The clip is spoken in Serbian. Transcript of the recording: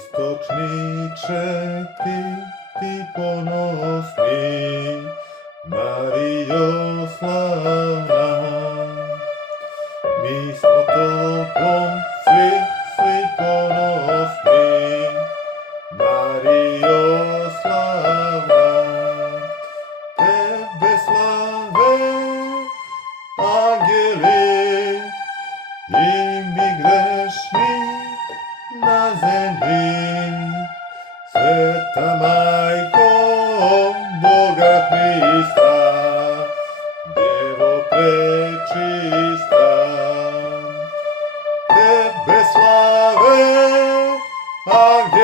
Источниче ти поносни, Маријо славна. Mi smo tobom svi ponosni, Maријо славна. Тебе славе ангели и ми грешни на земји. Света мајко Бога Христа, Дево пречиста, Тебе славе ангели